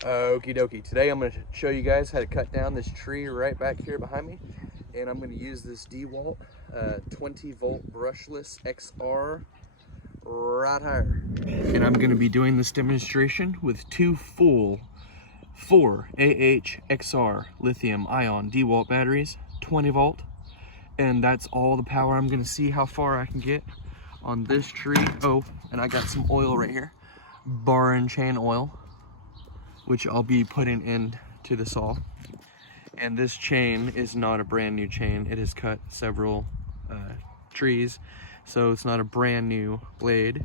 Okie dokie. Today I'm going to show you guys how to cut down this tree right back here behind me. And I'm going to use this Dewalt 20 volt brushless XR right here. And I'm going to be doing this demonstration with two full 4 XR lithium ion Dewalt batteries, 20 volt. And that's all the power I'm going to see how far I can get on this tree. Oh, and I got some oil right here, bar and chain oil, which I'll be putting into the saw. And this chain is not a brand new chain. It has cut several trees, so it's not a brand new blade.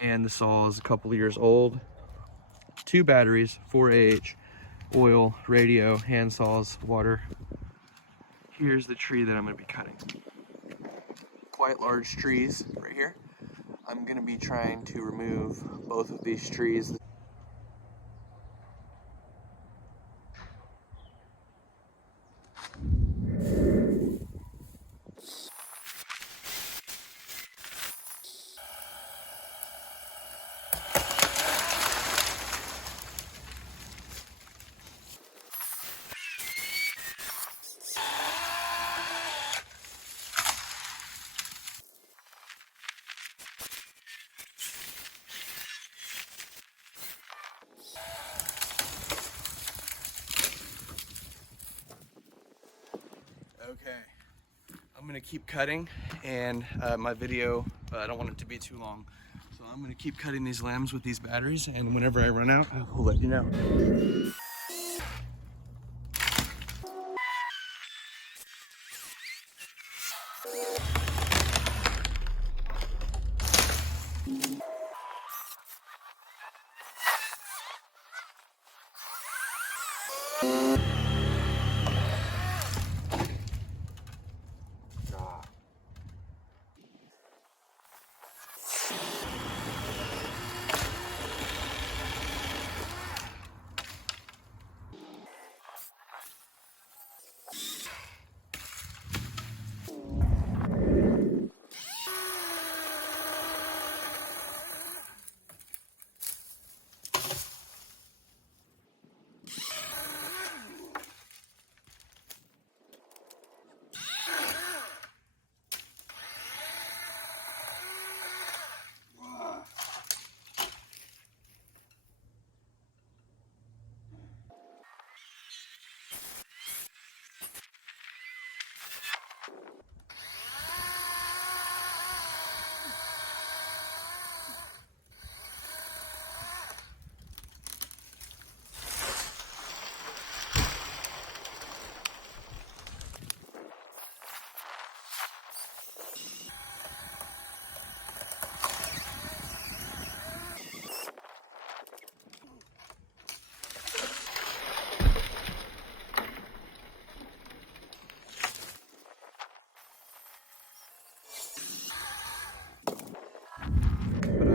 And the saw is a couple of years old. 2 batteries, 4 oil, radio, hand saws, water. Here's the tree that I'm going to be cutting. Quite large trees right here. I'm going to be trying to remove both of these trees. Okay, I'm gonna keep cutting, and my video, I don't want it to be too long, so I'm gonna keep cutting these limbs with these batteries, and whenever I run out, I will let you know.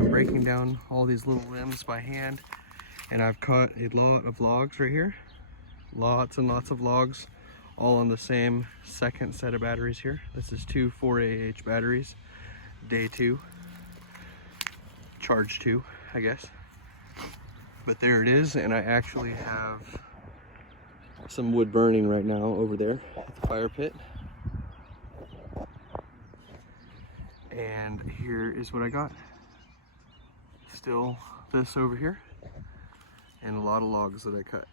Breaking down all these little limbs by hand, and I've cut a lot of logs right here, lots and lots of logs, all on the same second set of batteries here. This is 2 4 batteries, day 2, charge 2, I guess. But there it is, and I actually have some wood burning right now over there at the fire pit. And here is what I got. Still this over here, and a lot of logs that I cut.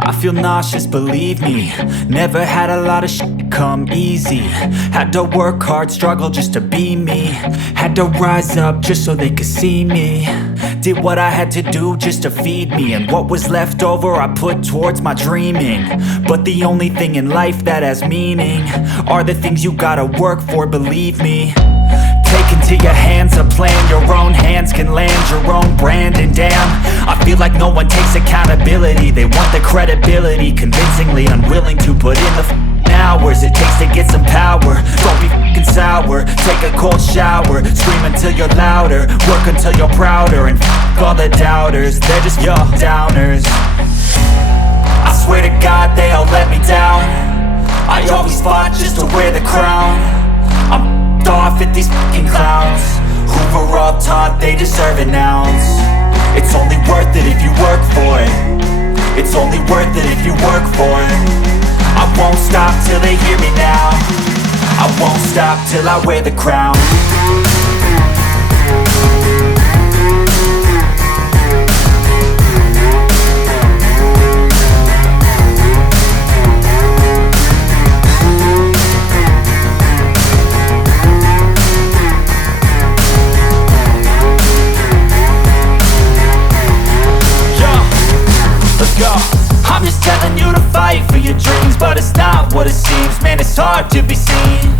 I feel nauseous, believe me. Never had a lot of shit come easy. Had to work hard, struggle just to be me. Had to rise up just so they could see me. Did what I had to do just to feed me, and what was left over I put towards my dreaming. But the only thing in life that has meaning are the things you gotta work for, believe me. Take into your hands a plan, your own hands can land your own brand. And damn, I feel like no one takes accountability. They want the credibility, convincingly unwilling to put in the hours it takes to get some power. Don't be f***ing sour, take a cold shower, scream until you're louder, work until you're prouder, and f*** all the doubters, they're just your downers. I swear to God they all let me down. I always fought just to wear the crown. I'm off at these fucking clowns who were all taught they deserve an ounce. It's only worth it if you work work for it. I won't stop till they hear me now. I won't stop till I wear the crown. I'm just telling you to fight for your dreams, but it's not what it seems. Man, it's hard to be seen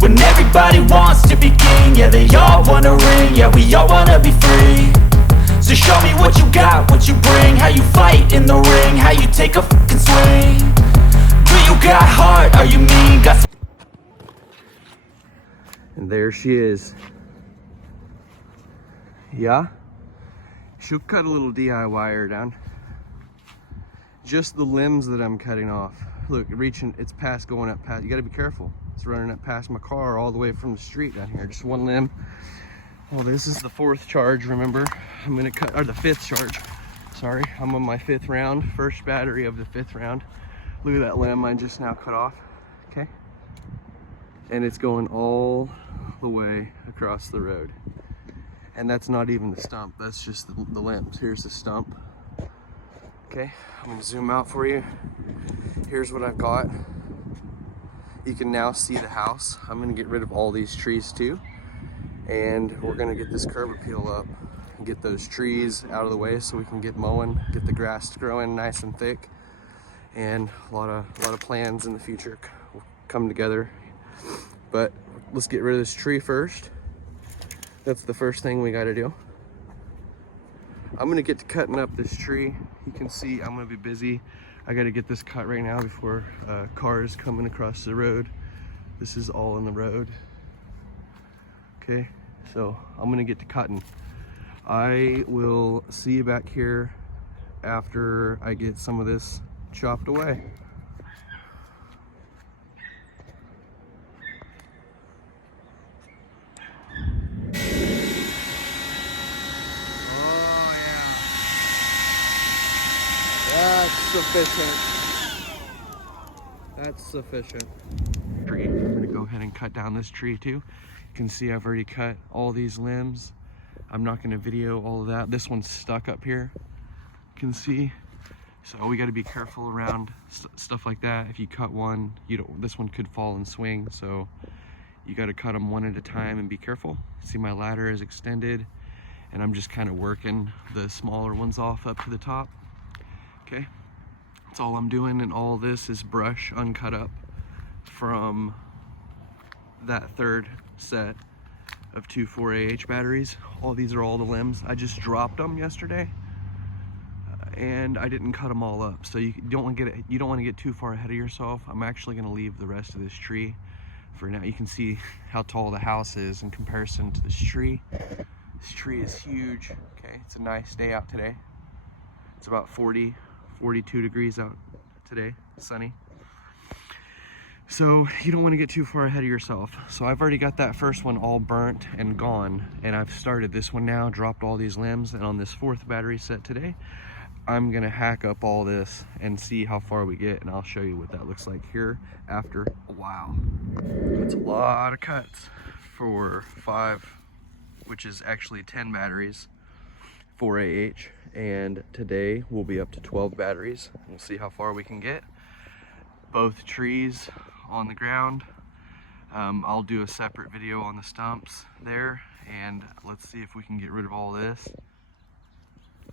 when everybody wants to be king. Yeah, they all wanna ring, yeah, we all wanna be free. So show me what you got, what you bring, how you fight in the ring, how you take a fucking swing. Do you got heart, are you mean? Got... And there she is. Yeah, she'll cut a little DIYer down. Just the limbs that I'm cutting off. Look, reaching, it's past, going up past. You gotta be careful. It's running up past my car all the way from the street down here. Just one limb. Oh, this is the 4th charge, remember? I'm gonna cut, or the 5th charge. Sorry, I'm on my 5th round, first battery of the 5th round. Look at that limb I just now cut off, okay? And it's going all the way across the road. And that's not even the stump, that's just the limbs. Here's the stump. Okay, I'm gonna zoom out for you. Here's what I've got. You can now see the house. I'm gonna get rid of all these trees too. And we're gonna get this curb appeal up and get those trees out of the way so we can get mowing, get the grass growing nice and thick. And a lot of plans in the future will come together. But let's get rid of this tree first. That's the first thing we gotta do. I'm gonna get to cutting up this tree. You can see I'm gonna be busy. I gotta get this cut right now before cars coming across the road. This is all in the road. Okay, so I'm gonna get to cutting. I will see you back here after I get some of this chopped away. That's sufficient. That's sufficient. Tree. I'm gonna go ahead and cut down this tree too. You can see I've already cut all these limbs. I'm not gonna video all of that. This one's stuck up here. You can see. So we gotta be careful around stuff like that. If you cut one, this one could fall and swing. So you gotta cut them one at a time and be careful. See, my ladder is extended and I'm just kind of working the smaller ones off up to the top. Okay, that's all I'm doing, and all this is brush uncut up from that 3rd set of 2 4AH batteries. All these are all the limbs. I just dropped them yesterday, and I didn't cut them all up. So you don't want to get too far ahead of yourself. I'm actually going to leave the rest of this tree for now. You can see how tall the house is in comparison to this tree. This tree is huge. Okay, it's a nice day out today. It's about 42 degrees out today, sunny. So you don't want to get too far ahead of yourself. So I've already got that first one all burnt and gone, and I've started this one now, dropped all these limbs, and on this 4th battery set today, I'm gonna hack up all this and see how far we get, and I'll show you what that looks like here after a while. It's a lot of cuts for 5, which is actually 10 batteries, 4AH. And today we'll be up to 12 batteries. We'll see how far we can get. Both trees on the ground. I'll do a separate video on the stumps there, and let's see if we can get rid of all this.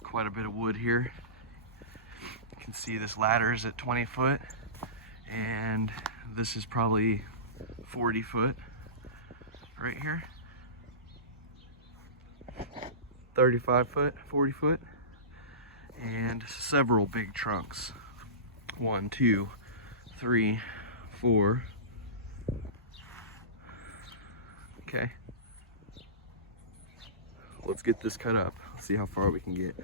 Quite a bit of wood here. You can see this ladder is at 20 foot, and this is probably 40 foot right here. 35 foot, 40 foot. And several big trunks. 1, 2, 3, 4. Okay. Let's get this cut up. See how far we can get.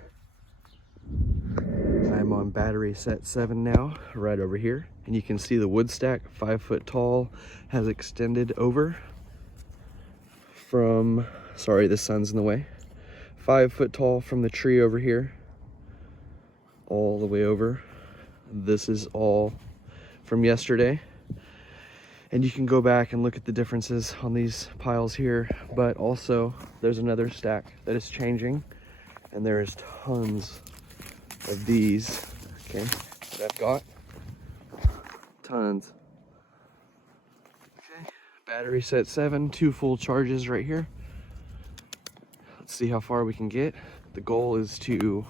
I'm on battery set 7 now, right over here. And you can see the wood stack, 5 foot tall, has extended over from, sorry, the sun's in the way. 5 foot tall from the tree over here all the way over This is all from yesterday. And you can go back and look at the differences on these piles here, but also there's another stack that is changing, and there is tons of these, okay, that I've got. Tons. Okay, battery set 7, 2 full charges right here. Let's see how far we can get. The goal is to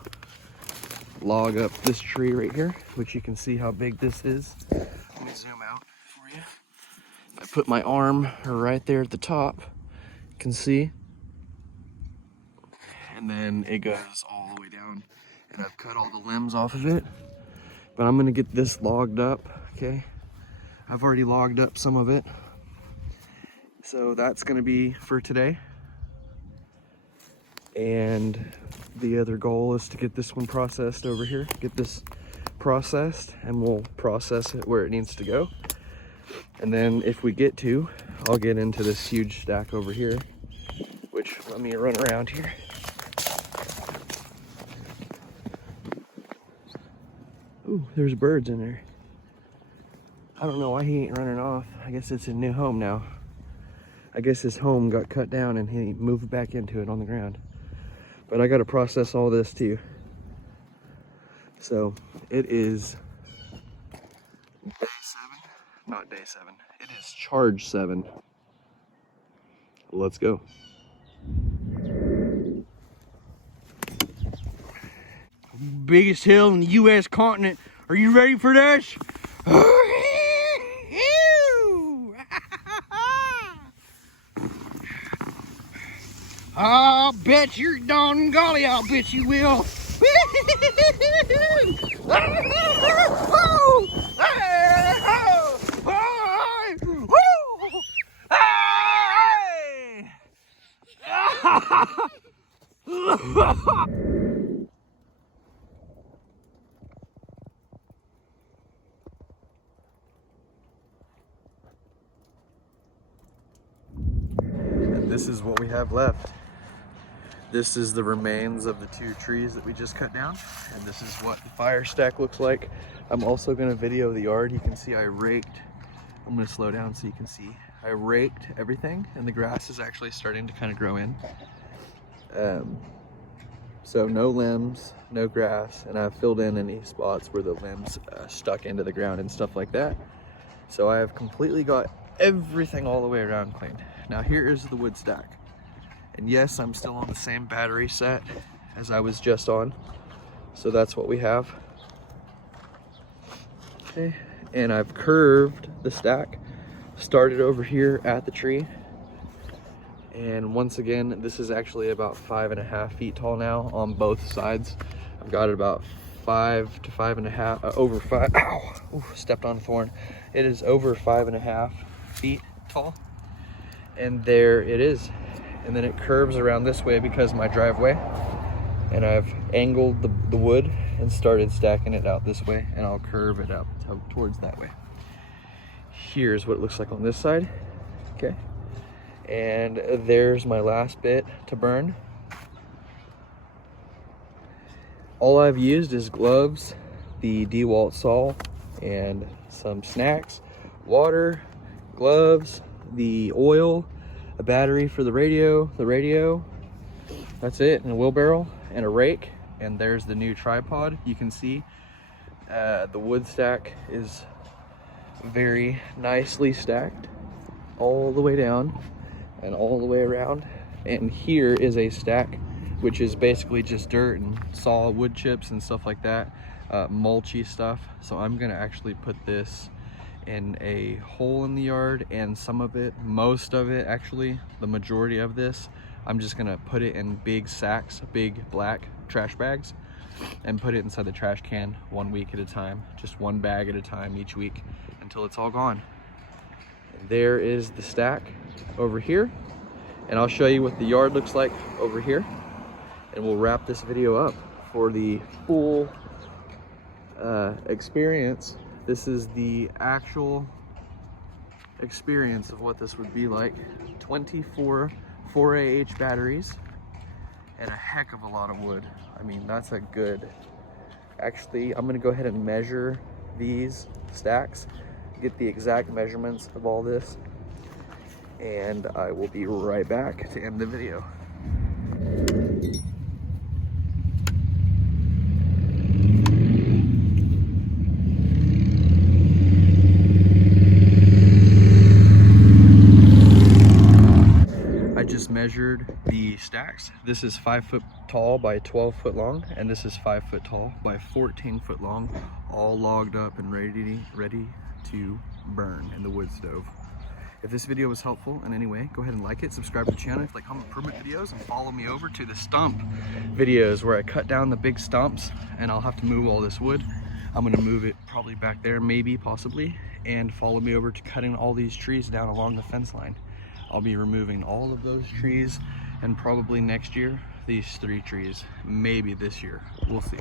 log up this tree right here, which you can see how big this is. Let me zoom out for you. I put my arm right there at the top, you can see, and then it goes all the way down, and I've cut all the limbs off of it, but I'm gonna get this logged up, okay? I've already logged up some of it, so that's gonna be for today, and the other goal is to get this one processed over here, get this processed, and we'll process it where it needs to go. And then if we get to, I'll get into this huge stack over here, which, let me run around here. Ooh, there's birds in there. I don't know why he ain't running off. I guess it's a new home now. I guess his home got cut down and he moved back into it on the ground. But I gotta process all this too. So it is day 7. Not day 7. It is charge 7. Let's go. Biggest hill in the U.S. continent. Are you ready for this? I'll bet you're darn golly, I'll bet you will. And this is what we have left. This is the remains of the 2 trees that we just cut down, and this is what the fire stack looks like. I'm also going to video the yard. You can see I raked. I'm going to slow down so you can see. I raked everything, and the grass is actually starting to kind of grow in. So no limbs, no grass, and I've filled in any spots where the limbs stuck into the ground and stuff like that. So I have completely got everything all the way around cleaned. Now here is the wood stack. And yes, I'm still on the same battery set as I was just on. So that's what we have. Okay, and I've curved the stack, started over here at the tree. And once again, this is actually about 5.5 feet tall now on both sides. I've got it about 5 to 5.5, over 5, ow, ooh, stepped on a thorn. It is over 5.5 feet tall. And there it is. And then it curves around this way because of my driveway, and I've angled the wood and started stacking it out this way, and I'll curve it out towards that way. Here's what it looks like on this side, okay? And there's my last bit to burn. All I've used is gloves, the Dewalt saw, and some snacks, water, gloves, the oil, a battery for the radio, that's it, and a wheelbarrow and a rake. And there's the new tripod. You can see the wood stack is very nicely stacked all the way down and all the way around. And here is a stack which is basically just dirt and saw wood chips and stuff like that, mulchy stuff. So I'm gonna actually put this in a hole in the yard, and some of it, most of it actually, the majority of this, I'm just gonna put it in big sacks, big black trash bags, and put it inside the trash can 1 week at a time, just 1 bag at a time each week until it's all gone. And there is the stack over here, and I'll show you what the yard looks like over here, and we'll wrap this video up for the full experience. This is the actual experience of what this would be like. 24 4AH batteries and a heck of a lot of wood. I mean, that's a good Actually, I'm gonna go ahead and measure these stacks, get the exact measurements of all this, and I will be right back to end the video. I just measured the stacks. This is 5 foot tall by 12 foot long, and this is 5 foot tall by 14 foot long, all logged up and ready to burn in the wood stove. If this video was helpful in any way, go ahead and like it, subscribe to the channel if you like home improvement videos, and follow me over to the stump videos where I cut down the big stumps, and I'll have to move all this wood. I'm gonna move it probably back there, maybe, possibly, and follow me over to cutting all these trees down along the fence line. I'll be removing all of those trees, and probably next year, these 3 trees, maybe this year, we'll see.